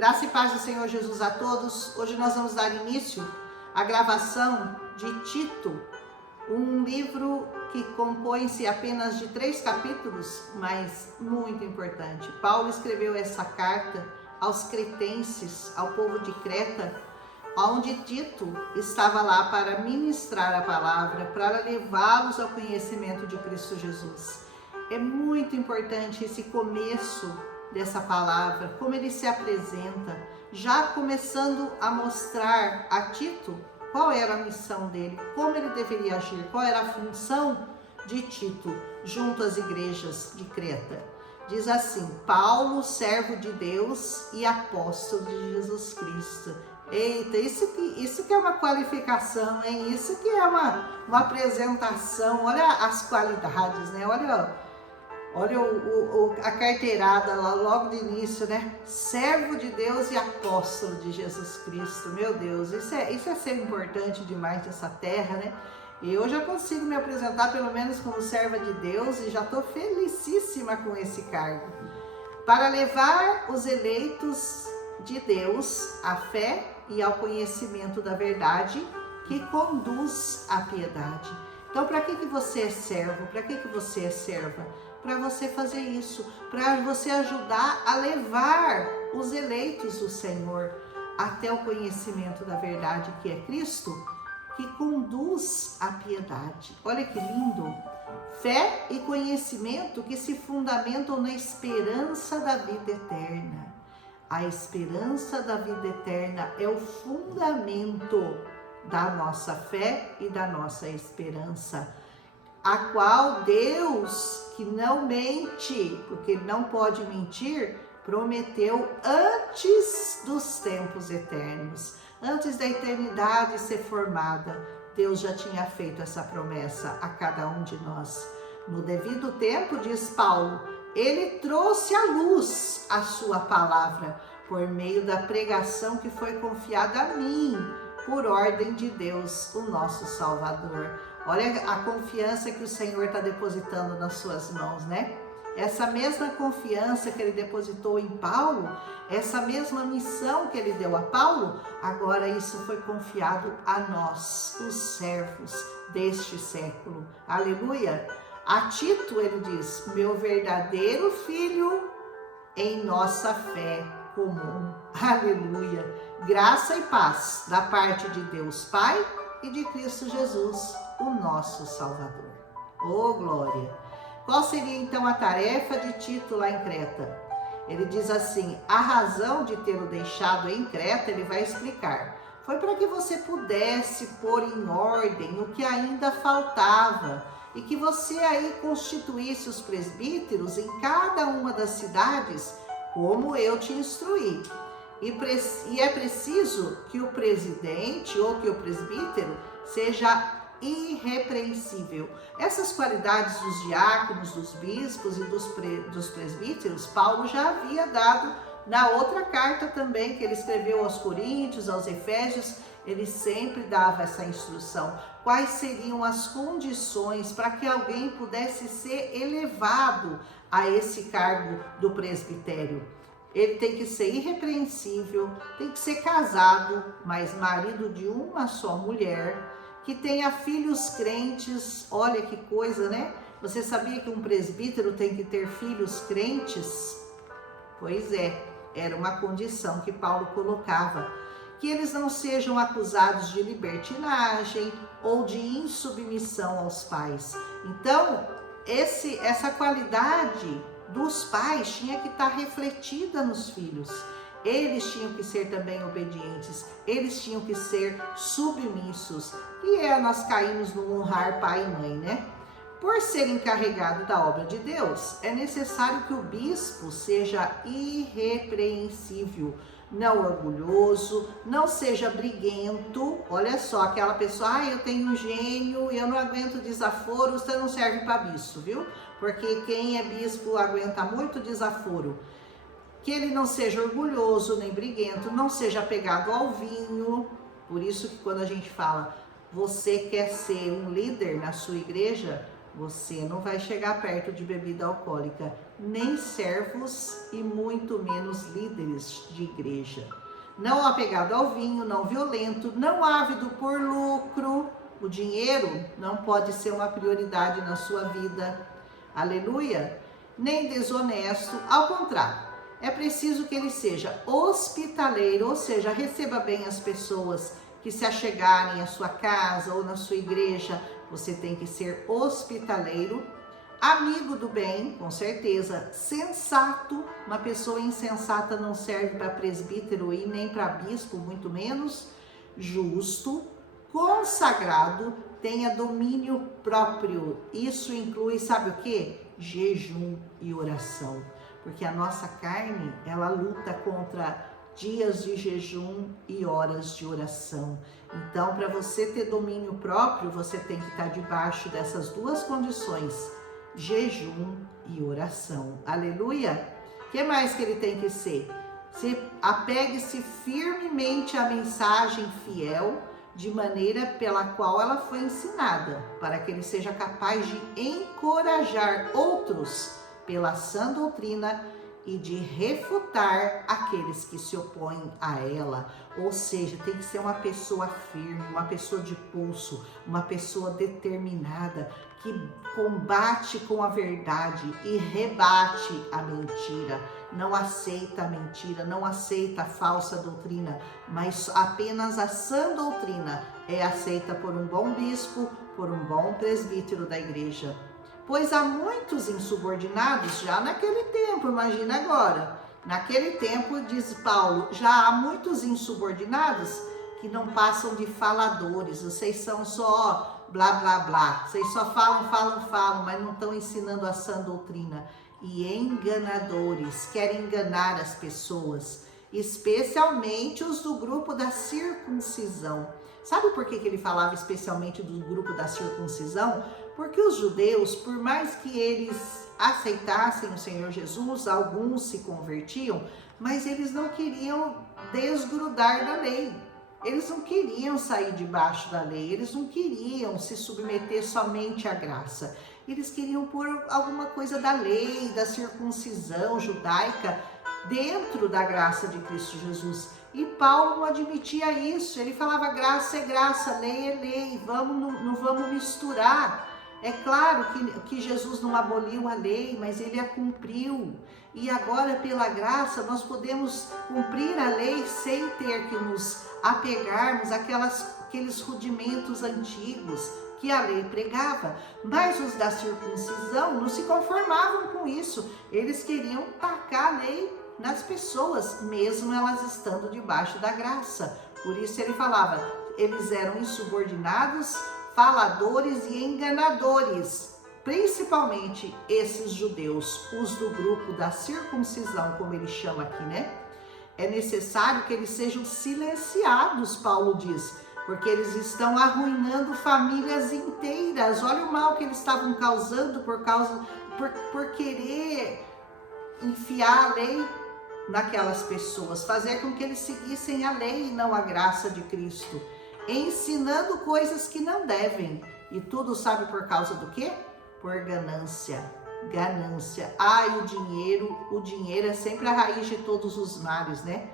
Graça e paz do Senhor Jesus a todos. Hoje nós vamos dar início à gravação de Tito, um livro que compõe-se apenas de 3 capítulos, mas muito importante. Paulo escreveu essa carta aos cretenses, ao povo de Creta, onde Tito estava lá para ministrar a palavra, para levá-los ao conhecimento de Cristo Jesus. É muito importante esse começo dessa palavra, como ele se apresenta, já começando a mostrar a Tito qual era a missão dele, como ele deveria agir, qual era a função de Tito junto às igrejas de Creta. Diz assim: Paulo, servo de Deus e apóstolo de Jesus Cristo. Eita, isso que é uma qualificação, hein? Isso que é uma apresentação. Olha as qualidades, né? Olha a carteirada lá, logo de início, né? Servo de Deus e apóstolo de Jesus Cristo. Meu Deus, isso é ser importante demais nessa terra, né? E eu já consigo me apresentar pelo menos como serva de Deus e já estou felicíssima com esse cargo. Para levar os eleitos de Deus à fé e ao conhecimento da verdade que conduz à piedade. Então, para que você é servo? Para que você é serva? Para você fazer isso, para você ajudar a levar os eleitos do Senhor até o conhecimento da verdade que é Cristo, que conduz à piedade. Olha que lindo! Fé e conhecimento que se fundamentam na esperança da vida eterna. A esperança da vida eterna é o fundamento da nossa fé e da nossa esperança, a qual Deus, que não mente, porque Ele não pode mentir, prometeu antes dos tempos eternos, antes da eternidade ser formada. Deus já tinha feito essa promessa a cada um de nós. No devido tempo, diz Paulo, Ele trouxe à luz a sua palavra por meio da pregação que foi confiada a mim, por ordem de Deus, o nosso Salvador. Olha a confiança que o Senhor está depositando nas suas mãos, né? Essa mesma confiança que Ele depositou em Paulo, essa mesma missão que Ele deu a Paulo, agora isso foi confiado a nós, os servos deste século. Aleluia! A Tito ele diz, meu verdadeiro filho em nossa fé comum. Aleluia! Graça e paz da parte de Deus Pai e de Cristo Jesus, o nosso Salvador. Oh, glória! Qual seria então a tarefa de Tito lá em Creta? Ele diz assim, a razão de tê-lo deixado em Creta, ele vai explicar. Foi para que você pudesse pôr em ordem o que ainda faltava e que você aí constituísse os presbíteros em cada uma das cidades, como eu te instruí. E é preciso que o presidente ou que o presbítero seja irrepreensível. Essas qualidades dos diáconos, dos bispos e dos presbíteros, Paulo já havia dado na outra carta também, que ele escreveu aos Coríntios, aos Efésios. Ele sempre dava essa instrução. Quais seriam as condições para que alguém pudesse ser elevado a esse cargo do presbitério? Ele tem que ser irrepreensível, tem que ser casado, mas marido de uma só mulher, que tenha filhos crentes. Olha que coisa, né? Você sabia que um presbítero tem que ter filhos crentes? Pois é, era uma condição que Paulo colocava. Que eles não sejam acusados de libertinagem ou de insubmissão aos pais. Então, essa qualidade dos pais tinha que estar refletida nos filhos. Eles tinham que ser também obedientes, eles tinham que ser submissos. E nós caímos no honrar pai e mãe, né? Por ser encarregado da obra de Deus, é necessário que o bispo seja irrepreensível, não orgulhoso, não seja briguento. Olha só, aquela pessoa, eu tenho um gênio, eu não aguento desaforo, você não serve para bispo, viu? Porque quem é bispo aguenta muito desaforo. Que ele não seja orgulhoso nem briguento, não seja apegado ao vinho. Por isso que quando a gente fala, você quer ser um líder na sua igreja, você não vai chegar perto de bebida alcoólica. nem servos e muito menos líderes de igreja. Não apegado ao vinho, não violento, não ávido por lucro. O dinheiro não pode ser uma prioridade na sua vida. Aleluia! Nem desonesto, ao contrário. É preciso que ele seja hospitaleiro, ou seja, receba bem as pessoas que se achegarem à sua casa ou na sua igreja. Você tem que ser hospitaleiro, amigo do bem, com certeza, sensato. Uma pessoa insensata não serve para presbítero e nem para bispo, muito menos. Justo, consagrado, tenha domínio próprio. Isso inclui, sabe o que? Jejum e oração. Porque a nossa carne, ela luta contra dias de jejum e horas de oração. Então, para você ter domínio próprio, você tem que estar debaixo dessas duas condições, jejum e oração. Aleluia! O que mais que ele tem que ser? Apegue-se firmemente à mensagem fiel, de maneira pela qual ela foi ensinada, para que ele seja capaz de encorajar outros pela sã doutrina e de refutar aqueles que se opõem a ela. Ou seja, tem que ser uma pessoa firme, uma pessoa de pulso, uma pessoa determinada, que combate com a verdade e rebate a mentira. Não aceita a mentira, não aceita a falsa doutrina, mas apenas a sã doutrina é aceita por um bom bispo, por um bom presbítero da igreja. Pois há muitos insubordinados já naquele tempo, imagina agora. Naquele tempo, diz Paulo, já há muitos insubordinados que não passam de faladores. Vocês são só blá, blá, blá. Vocês só falam, mas não estão ensinando a sã doutrina. E enganadores, querem enganar as pessoas, especialmente os do grupo da circuncisão. Sabe por que ele falava especialmente do grupo da circuncisão? Porque os judeus, por mais que eles aceitassem o Senhor Jesus, alguns se convertiam, mas eles não queriam desgrudar da lei. Eles não queriam sair debaixo da lei, eles não queriam se submeter somente à graça. Eles queriam pôr alguma coisa da lei, da circuncisão judaica, dentro da graça de Cristo Jesus. E Paulo não admitia isso, ele falava graça é graça, lei é lei, não vamos misturar. É claro que Jesus não aboliu a lei, mas ele a cumpriu. E agora, pela graça, nós podemos cumprir a lei sem ter que nos apegarmos àqueles rudimentos antigos que a lei pregava. Mas os da circuncisão não se conformavam com isso. Eles queriam tacar a lei nas pessoas, mesmo elas estando debaixo da graça. Por isso ele falava, eles eram insubordinados, faladores e enganadores, principalmente esses judeus, os do grupo da circuncisão, como ele chama aqui, né? É necessário que eles sejam silenciados, Paulo diz, porque eles estão arruinando famílias inteiras. Olha o mal que eles estavam causando por querer enfiar a lei naquelas pessoas, fazer com que eles seguissem a lei e não a graça de Cristo, ensinando coisas que não devem. E tudo sabe por causa do quê? Por ganância. Ganância. Ai, o dinheiro é sempre a raiz de todos os males, né?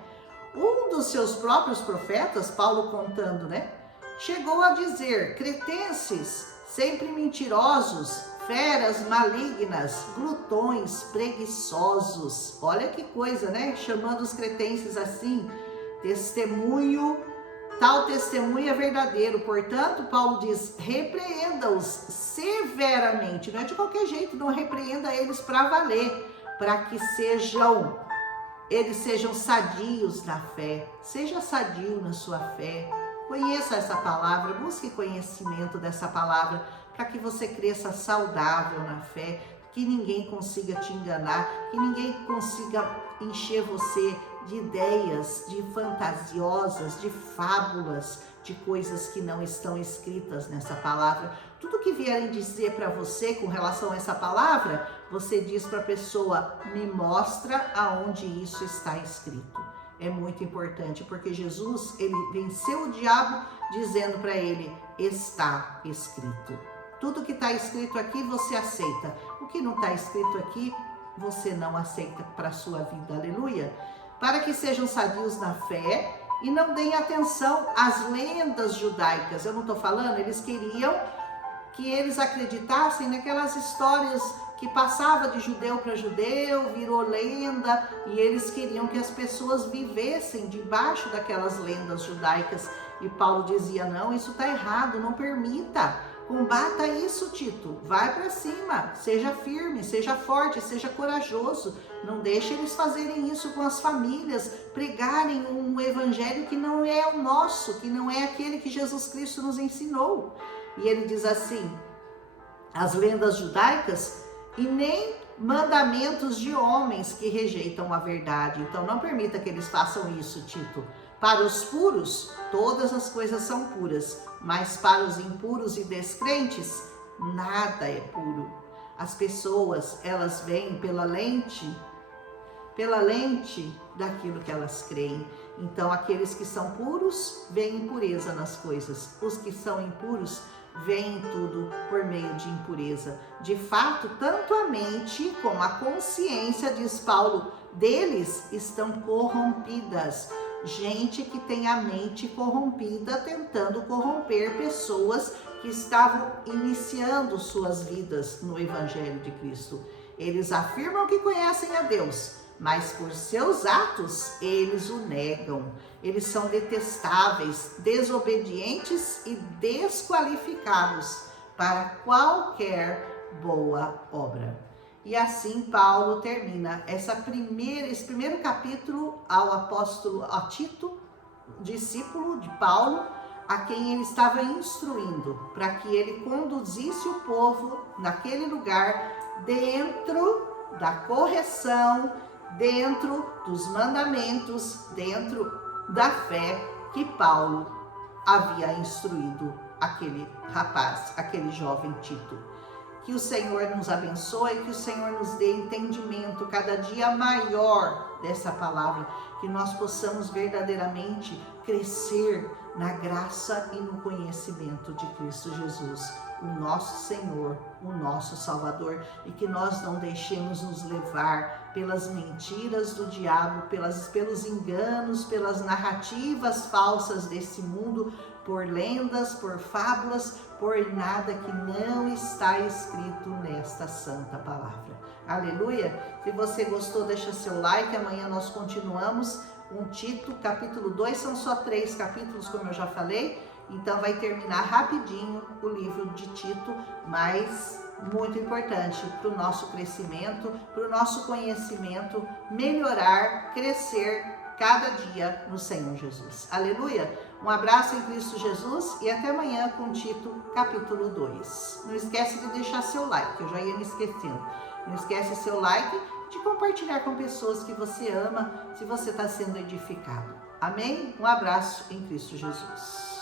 Um dos seus próprios profetas, Paulo contando, né? Chegou a dizer, cretenses, sempre mentirosos, feras malignas, glutões, preguiçosos. Olha que coisa, né? Chamando os cretenses assim, tal testemunho é verdadeiro. Portanto, Paulo diz, repreenda-os severamente. Não é de qualquer jeito, não repreenda eles para valer, para que eles sejam sadios na fé. Seja sadio na sua fé. Conheça essa palavra, busque conhecimento dessa palavra, para que você cresça saudável na fé, que ninguém consiga te enganar, que ninguém consiga encher você de ideias, de fantasiosas, de fábulas, de coisas que não estão escritas nessa palavra. Tudo que vierem dizer para você com relação a essa palavra, você diz para a pessoa, me mostra aonde isso está escrito. É muito importante, porque Jesus, ele venceu o diabo dizendo para ele, está escrito. Tudo que está escrito aqui você aceita. O que não está escrito aqui, você não aceita para a sua vida, aleluia? Para que sejam sadios na fé e não deem atenção às lendas judaicas. Eu não estou falando, eles queriam que eles acreditassem naquelas histórias que passava de judeu para judeu, virou lenda, e eles queriam que as pessoas vivessem debaixo daquelas lendas judaicas. E Paulo dizia, não, isso está errado, não permita, combata isso, Tito, vai para cima, seja firme, seja forte, seja corajoso, não deixe eles fazerem isso com as famílias, pregarem um evangelho que não é o nosso, que não é aquele que Jesus Cristo nos ensinou. E ele diz assim, as lendas judaicas e nem mandamentos de homens que rejeitam a verdade. Então não permita que eles façam isso, Tito. Para os puros, todas as coisas são puras, mas para os impuros e descrentes, nada é puro. As pessoas, elas veem pela lente daquilo que elas creem. Então aqueles que são puros veem impureza nas coisas. Os que são impuros veem tudo por meio de impureza. De fato, tanto a mente como a consciência, diz Paulo, deles estão corrompidas. Gente que tem a mente corrompida, tentando corromper pessoas que estavam iniciando suas vidas no Evangelho de Cristo. Eles afirmam que conhecem a Deus, mas por seus atos eles o negam. Eles são detestáveis, desobedientes e desqualificados para qualquer boa obra. E assim Paulo termina esse primeiro capítulo a Tito, discípulo de Paulo, a quem ele estava instruindo, para que ele conduzisse o povo naquele lugar, dentro da correção, dentro dos mandamentos, dentro da fé que Paulo havia instruído aquele rapaz, aquele jovem Tito. Que o Senhor nos abençoe, que o Senhor nos dê entendimento cada dia maior dessa palavra, que nós possamos verdadeiramente crescer na graça e no conhecimento de Cristo Jesus, o nosso Senhor, o nosso Salvador, e que nós não deixemos nos levar pelas mentiras do diabo, pelos enganos, pelas narrativas falsas desse mundo, por lendas, por fábulas, por nada que não está escrito nesta santa palavra. Aleluia! Se você gostou, deixa seu like. Amanhã nós continuamos com Tito, capítulo 2. São só 3 capítulos, como eu já falei. Então vai terminar rapidinho o livro de Tito, mas muito importante para o nosso crescimento, para o nosso conhecimento, melhorar, crescer cada dia no Senhor Jesus. Aleluia! Um abraço em Cristo Jesus e até amanhã com Tito, capítulo 2. Não esquece de deixar seu like, eu já ia me esquecendo. Não esquece seu like, de compartilhar com pessoas que você ama, se você está sendo edificado. Amém? Um abraço em Cristo Jesus.